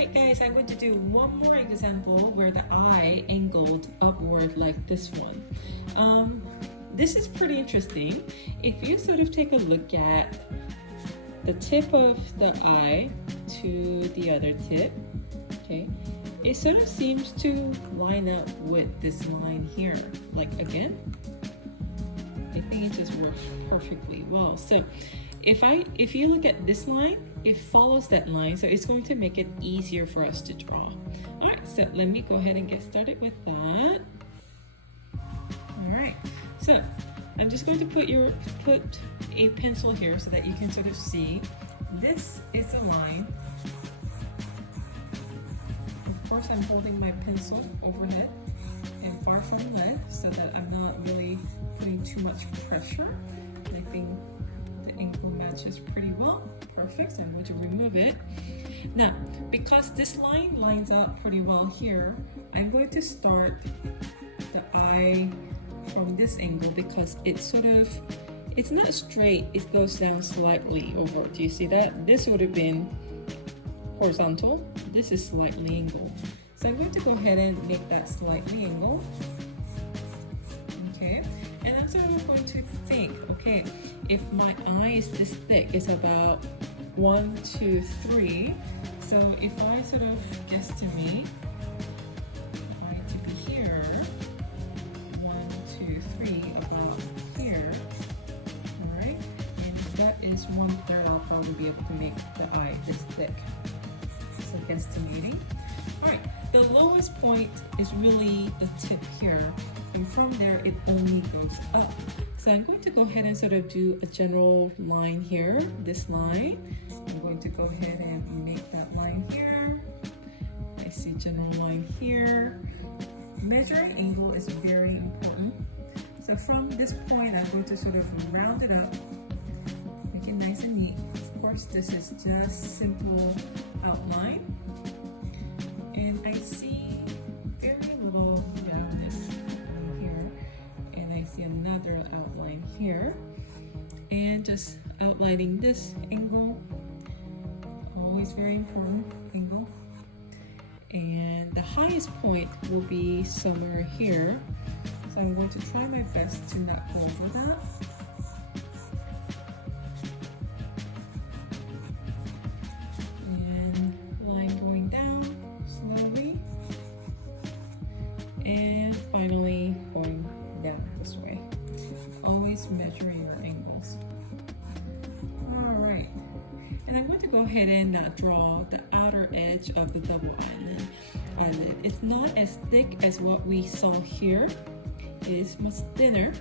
Alright guys, I'm going to do one more example where the eye angled upward like this one. This is pretty interesting. If you sort of take a look at the tip of the eye to the other tip, okay, it sort of seems to line up with this line here. Like again, I think it just works perfectly well. So if you look at this line, it follows that line, so it's going to make it easier for us to draw. All right, so let me go ahead and get started with that. All right, so I'm just going to put a pencil here so that you can sort of see. This is a line. Of course, I'm holding my pencil overhead and far from lead so that I'm not really putting too much pressure. I think the ankle matches pretty well. Perfect, so I'm going to remove it. Now, because this line lines up pretty well here, I'm going to start the eye from this angle because it's not straight, it goes down slightly over. Do you see that? This would have been horizontal, this is slightly angled. So I'm going to go ahead and make that slightly angled. Okay, and I'm sort of going to think, okay, if my eye is this thick, it's about 1, 2, 3. So if I sort of guesstimate I to be here, 1, 2, 3, about here, all right, and that is 1/3. I'll probably be able to make the eye this thick. So guesstimating. All right, the lowest point is really the tip here, and from there it only goes up. So I'm going to go ahead and sort of do a general line here, this line. I'm going to go ahead and make that line here. I see general line here. Measuring angle is very important. So from this point, I'm going to sort of round it up, make it nice and neat. Of course, this is just simple outline. And I see very little roundness here. And I see another outline here. And just outlining this angle. Always very important, angle. And the highest point will be somewhere here. So I'm going to try my best to not go over that. And line going down slowly. And finally going down this way. Always measure your angles. All right. And I'm going to go ahead and draw the outer edge of the double eyelid. It's not as thick as what we saw here. It is much thinner.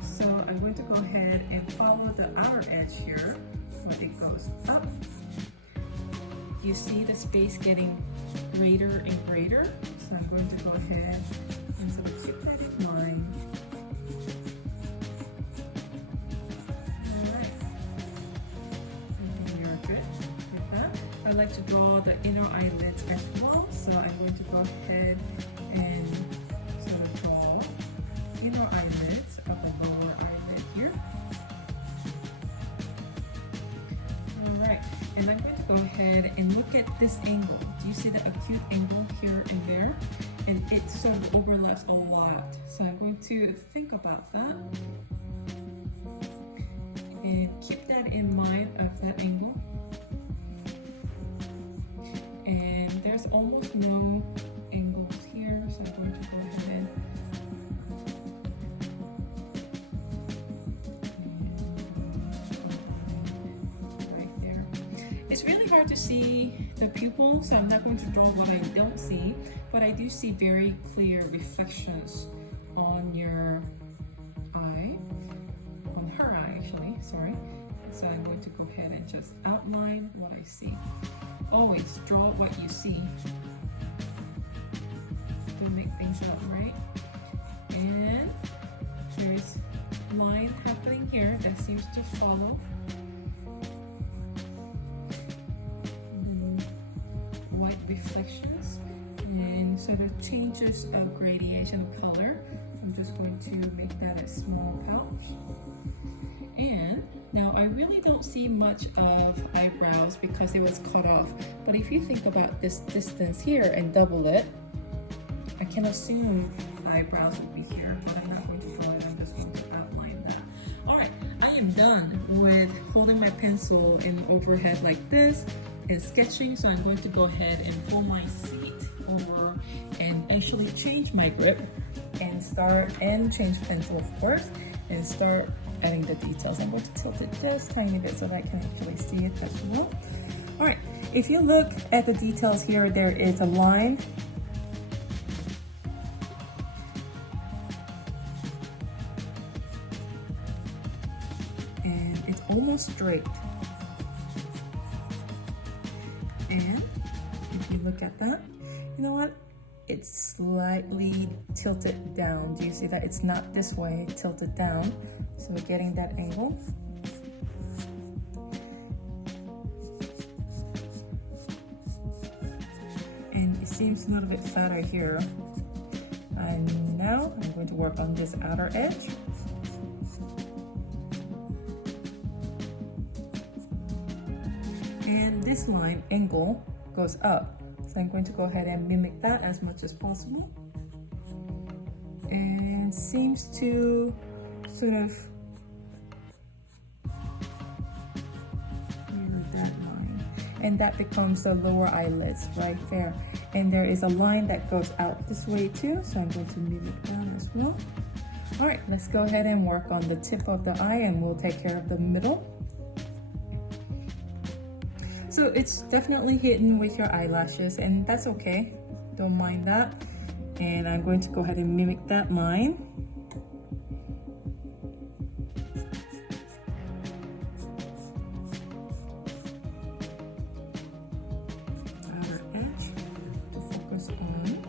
So I'm going to go ahead and follow the outer edge here so it goes up. You see the space getting greater and greater. So I'm going to go ahead and sort of keep that in mind. I like to draw the inner eyelids as well, so I'm going to go ahead and sort of draw inner eyelids of the lower eyelid here. Alright, and I'm going to go ahead and look at this angle. Do you see the acute angle here and there? And it sort of overlaps a lot. So I'm going to think about that. And keep that in mind of that angle. And there's almost no angles here, so I'm going to go ahead and right there. It's really hard to see the pupil, so I'm not going to draw what I don't see, but I do see very clear reflections on your eye, on her eye actually, sorry. So I'm going to go ahead and just outline what I see. Always draw what you see to make things up, right? And there's line happening here that seems to follow white reflections and sort of changes of gradation of color. I'm just going to make that a small pouch. And Now, I really don't see much of eyebrows because it was cut off. But if you think about this distance here and double it, I can assume eyebrows will be here, but I'm not going to draw it. I'm just going to outline that. All right, I am done with holding my pencil in overhead like this and sketching. So I'm going to go ahead and fold my seat over and actually change my grip and change pencil, of course, and start adding the details. I'm going to tilt it just tiny bit so that I can actually see it as well. All right, if you look at the details here, there is a line. And it's almost straight. And if you look at that, you know what? It's slightly tilted down. Do you see that? It's not this way, tilted down. So we're getting that angle. And it seems a little bit fatter here. And now I'm going to work on this outer edge. And this line angle goes up. So I'm going to go ahead and mimic that as much as possible. And seems to sort of mirror that line. And that becomes the lower eyelids right there. And there is a line that goes out this way too. So I'm going to mimic that as well. All right, let's go ahead and work on the tip of the eye and we'll take care of the middle. So it's definitely hidden with your eyelashes and that's okay. Don't mind that. And I'm going to go ahead and mimic that line. Outer edge to focus on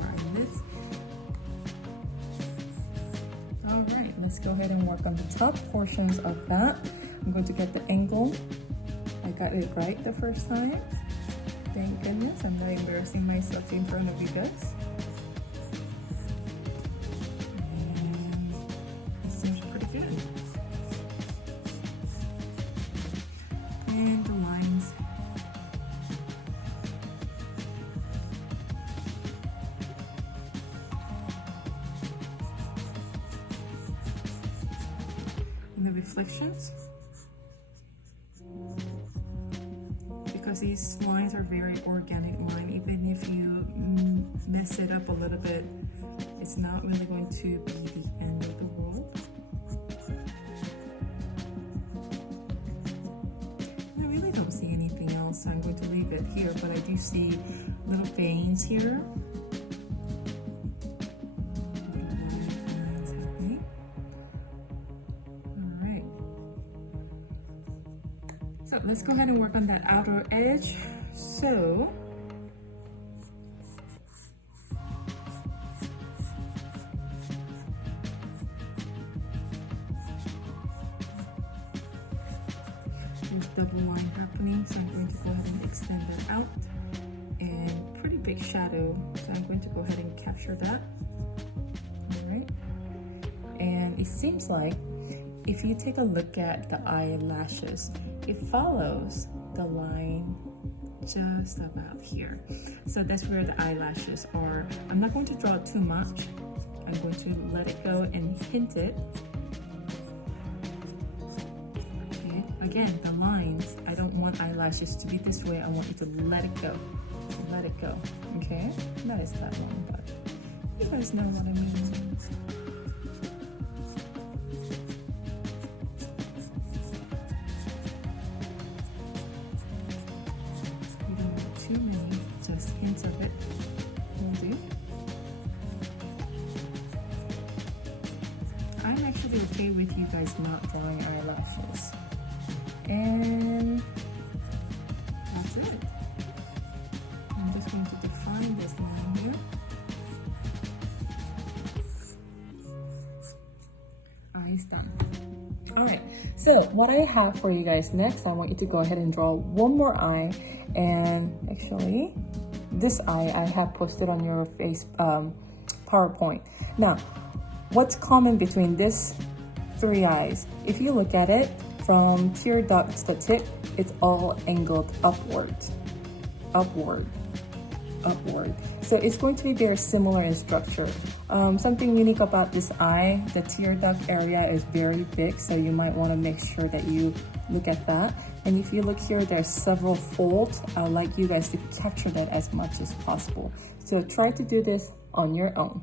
our eyelids. All right, let's go ahead and work on the top portions of that. I'm going to get the angle. I got it right the first time. Thank goodness, I'm not embarrassing myself in front of you guys. And it seems pretty good. And the lines. And the reflections. Because these lines are very organic line, even if you mess it up a little bit, it's not really going to be the end of the world. I really don't see anything else, so I'm going to leave it here, but I do see little veins here. So let's go ahead and work on that outer edge. So there's double line happening, so I'm going to go ahead and extend that out. And pretty big shadow, so I'm going to go ahead and capture that. All right. And it seems like if you take a look at the eyelashes, it follows the line just about here. So that's where the eyelashes are. I'm not going to draw too much. I'm going to let it go and hint it. Okay. Again, the lines, I don't want eyelashes to be this way. I want you to let it go. Let it go. Okay? That is that one, but you guys know what I mean. Too many, just hints of it will do. I'm actually okay with you guys not drawing eyelashes. And that's it. I'm just going to define this line here. Eyes done. Alright, so what I have for you guys next, I want you to go ahead and draw one more eye. And actually, this eye I have posted on your PowerPoint. Now, what's common between these three eyes? If you look at it from tear duct to the tip, it's all angled upward, upward, upward. So it's going to be very similar in structure. Something unique about this eye, the tear duct area is very big, so you might want to make sure that you look at that. And if you look here, there's several folds. I'd like you guys to capture that as much as possible. So try to do this on your own.